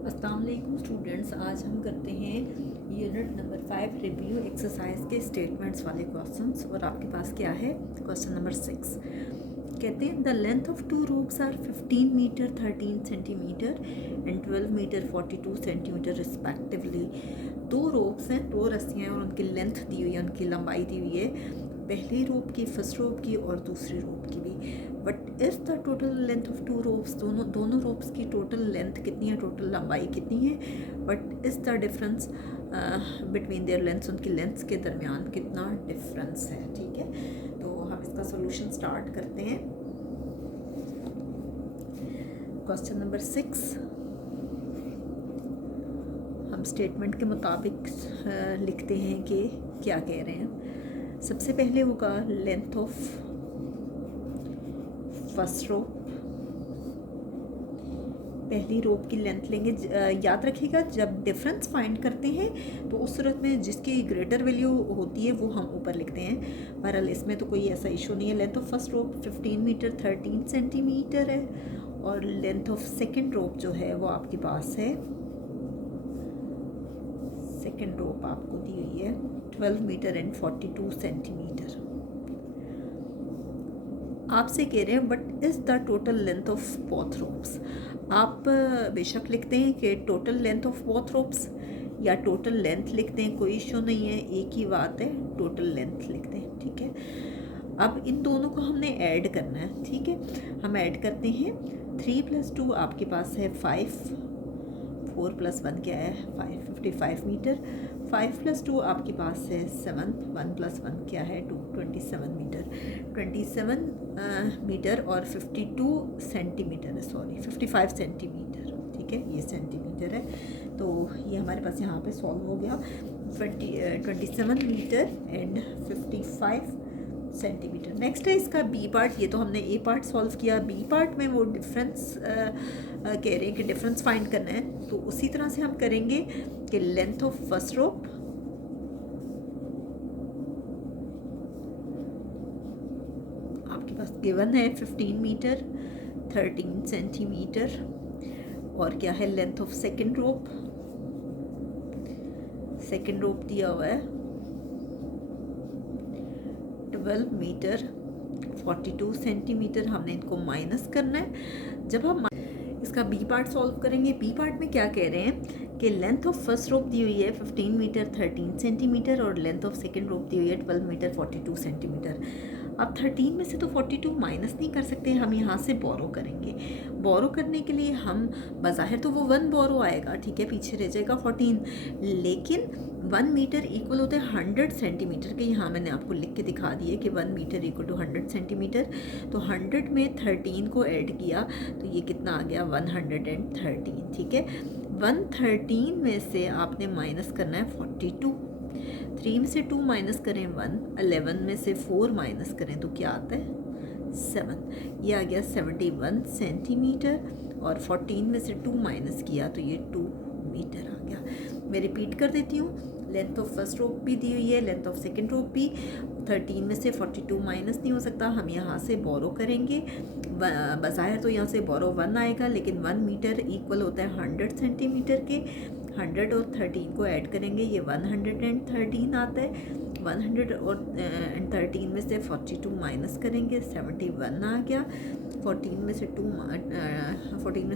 अस्सलाम वालेकुम स्टूडेंट्स, आज हम करते हैं यूनिट नंबर 5 रिव्यू एक्सरसाइज के स्टेटमेंट्स वाले क्वेश्चंस। और आपके पास क्या है? क्वेश्चन नंबर 6 कहते हैं the length of two ropes are 15 metre 13 centimetre and 12 metre 42 centimetre respectively. दो रोप्स हैं, दो रस्सियाँ हैं और उनकी लेंथ दी हुई है, उनकी लंबाई दी हुई है, पहली रोप की, फर्स्ट रोप की और दूसरी रोप की भी। But is the total length of two ropes, दोनों रोप्स की टोटल लेंथ कितनी है, टोटल लंबाई कितनी है। But is the difference between their lengths, उनकी लेंथ्स के दरमियान कितना डिफरेंस है। ठीक है, तो हम इसका सोल्यूशन स्टार्ट करते हैं। क्वेश्चन नंबर 6 हम स्टेटमेंट के मुताबिक लिखते हैं कि क्या कह रहे हैं। सबसे पहले होगा लेंथ ऑफ फर्स्ट रोप, पहली रोप की लेंथ लेंगे। याद रखिएगा जब डिफरेंस फाइंड करते हैं तो उस सूरत में जिसकी ग्रेटर वैल्यू होती है वो हम ऊपर लिखते हैं। बहरहाल इसमें तो कोई ऐसा इशू नहीं है। Length of first rope 15 metre 13 centimetre है और लेंथ ऑफ सेकेंड रोप जो है वो आपके पास है, सेकेंड रोप आपको दी हुई है 12 मीटर एंड 42 सेंटीमीटर। आपसे कह रहे हैं but is the total length of both ropes. आप बेशक लिखते हैं कि total length of both ropes या टोटल लेंथ लिखते हैं, कोई इशू नहीं है, एक ही बात है, टोटल लेंथ लिखते हैं। ठीक है, अब इन दोनों को हमने ऐड करना है। ठीक है, हम ऐड करते हैं। 3 + 2 आपके पास है 5, 4 + 1 क्या है 5, 55 मीटर। 5 + 2 आपके पास है 7, 1 + 1 क्या है 2, 27 मीटर। 27 मीटर और 52 सेंटीमीटर है, सॉरी 55 सेंटीमीटर। ठीक है, ये सेंटीमीटर है, तो ये हमारे पास यहाँ पे सॉल्व हो गया। 27 मीटर एंड 55 सेंटीमीटर। नेक्स्ट है इसका बी पार्ट। ये तो हमने ए पार्ट सॉल्व किया, बी पार्ट में वो डिफरेंस कह रहे हैं कि डिफरेंस फाइंड करना है। तो उसी तरह से हम करेंगे कि लेंथ ऑफ फर्स्ट रोप आपके पास गिवन है 15 मीटर 13 सेंटीमीटर, और क्या है length of second rope, second rope दिया हुआ है 12 मीटर 42 सेंटीमीटर। हमने इनको माइनस करना है। जब हम इसका बी पार्ट सॉल्व करेंगे, बी पार्ट में क्या कह रहे हैं कि लेंथ ऑफ फर्स्ट रोप दी हुई है 15 मीटर 13 सेंटीमीटर और लेंथ ऑफ सेकेंड रोप दी हुई है 12 मीटर 42 सेंटीमीटर। अब 13 में से तो 42 माइनस नहीं कर सकते, हम यहाँ से बोरो करेंगे। बोरो करने के लिए हम बज़ाहिर तो वो 1 बोरो आएगा, ठीक है, पीछे रह जाएगा 14, लेकिन 1 मीटर इक्वल होते हैं 100 सेंटीमीटर के। यहाँ मैंने आपको लिख के दिखा दिए कि 1 मीटर इक्वल टू 100 सेंटीमीटर। तो 100 में 13 को ऐड किया तो ये कितना आ गया 113। ठीक है, 113 में से आपने माइनस करना है 42। 3 में से 2 माइनस करें 1, 11 में से 4 माइनस करें तो क्या आता है 7। ये आ गया 71 सेंटीमीटर और 14 में से 2 माइनस किया तो ये 2 मीटर आ गया। मैं रिपीट कर देती हूँ, लेंथ ऑफ फर्स्ट रोप भी दी हुई है, लेंथ ऑफ सेकेंड रोप भी। 13 में से 42 माइनस नहीं हो सकता, हम यहाँ से बोरो करेंगे। बज़ाहिर तो यहाँ से बोरो 1 आएगा, लेकिन 1 मीटर इक्वल होता है 100 सेंटीमीटर के। 100 और 13 को ऐड करेंगे, ये 113 आता है। 100 और 13 में से 42 माइनस करेंगे, 71 आ गया। 14 में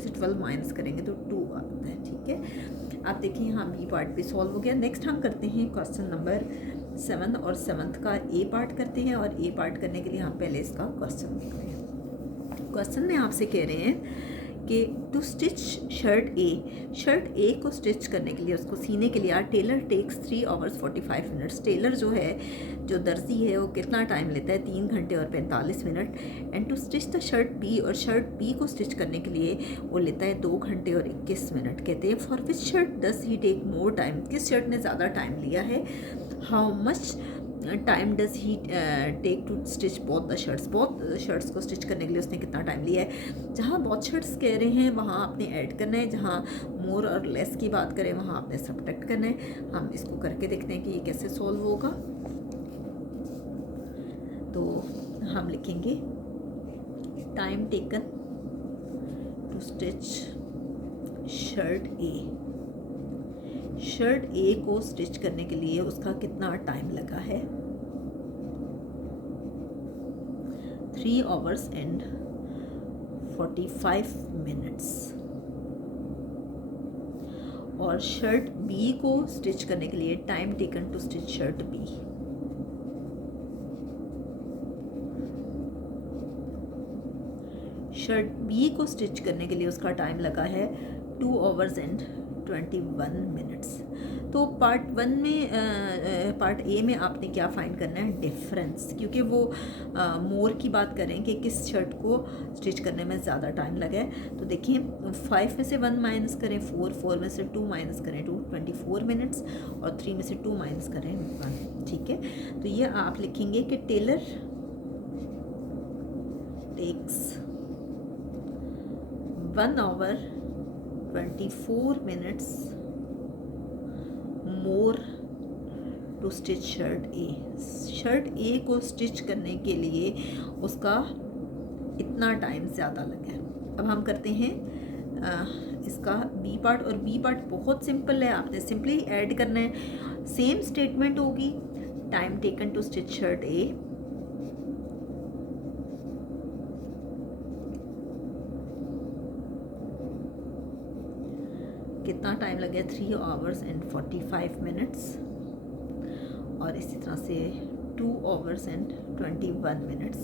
से 12 माइनस करेंगे तो 2 आता है। ठीक है, आप देखिए यहाँ बी पार्ट भी सॉल्व हो गया। नेक्स्ट हम करते हैं क्वेश्चन नंबर 7 और 7 का ए पार्ट करते हैं। और ए पार्ट करने के लिए हम पहले इसका क्वेश्चन देखते हैं। क्वेश्चन में आपसे कह रहे हैं कि टू स्टिच शर्ट ए को स्टिच करने के लिए, उसको सीने के लिए, R tailor takes 3 hours 45 minutes। Tailor जो है, जो दर्जी है, वो कितना टाइम लेता है 3 घंटे और 45 मिनट। And to stitch the shirt B, और शर्ट बी को स्टिच करने के लिए वो लेता है 2 घंटे और 21 मिनट। कहते हैं for which shirt does he take more time, किस शर्ट ने ज़्यादा टाइम लिया है। How much time does he take to stitch both the shirts, both shirts को स्टिच करने के लिए उसने कितना टाइम लिया है। जहाँ बोथ शर्ट्स कह रहे हैं वहाँ आपने ऐड करना है, जहाँ मोर और लेस की बात करें वहाँ आपने सब्ट्रैक्ट करना है। हम इसको करके देखते हैं कि ये कैसे सॉल्व होगा। तो हम लिखेंगे time taken to stitch shirt A को स्टिच करने के लिए उसका कितना टाइम लगा है? 3 hours and 45 minutes। और शर्ट बी को स्टिच करने के लिए time taken to stitch shirt B, shirt B को स्टिच करने के लिए उसका टाइम लगा है 2 hours and 21 minutes। तो पार्ट ए में आपने क्या फाइंड करना है? डिफरेंस, क्योंकि वो मोर की बात करें कि किस शर्ट को स्टिच करने में ज़्यादा टाइम लगा है। तो देखिए 5 में से 1 माइनस करें 4 में से 2 माइनस करें 2, 24 मिनट्स, और 3 में से 2 माइनस करें 1। ठीक है, तो ये आप लिखेंगे कि tailor takes 1 hour 24 minutes more to stitch shirt A. Shirt A को स्टिच करने के लिए उसका इतना टाइम ज़्यादा लगा है। अब हम करते हैं इसका बी पार्ट, और बी पार्ट बहुत सिंपल है, आपने सिंपली ऐड करना है। सेम स्टेटमेंट होगी, time taken to stitch shirt A, कितना टाइम लगे? 3 hours and 45 minutes, और इसी तरह से 2 hours and 21 minutes।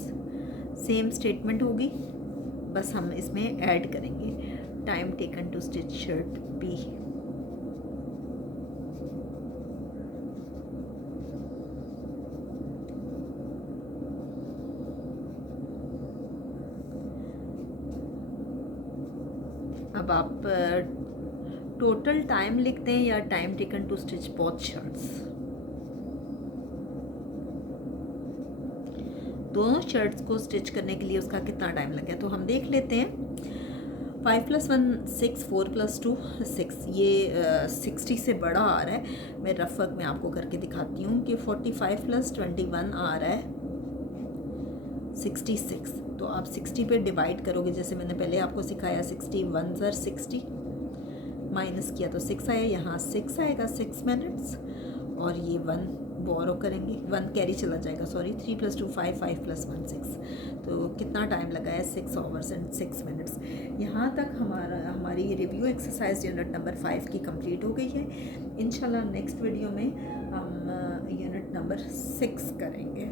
Same statement होगी, बस हम इसमें ऐड करेंगे time taken to stitch shirt B. अब आप टोटल टाइम लिखते हैं या time taken to stitch both shirts? दोनों शर्ट्स को स्टिच करने के लिए उसका कितना टाइम लगा? तो हम देख लेते हैं। 5 + 1 6, 4 + 2 6, ये 60 से बड़ा आ रहा है। मैं रफ वर्क में आपको करके दिखाती हूँ कि 45 + 21 आ रहा है 66। तो आप 60 पे डिवाइड करोगे, जैसे मैंने पहले आपको सिखाया, 60 1 * 60 माइनस किया तो 6 आया, यहाँ 6 आएगा 6 मिनट्स, और ये 1 बोरो करेंगे, 1 कैरी चला जाएगा, सॉरी। 3 + 2 5, 5 + 1 6। तो कितना टाइम लगा है? 6 hours and 6 minutes। यहाँ तक हमारी रिव्यू एक्सरसाइज यूनिट नंबर 5 की कंप्लीट हो गई है। इंशाल्लाह नेक्स्ट वीडियो में हम यूनिट नंबर 6 करेंगे।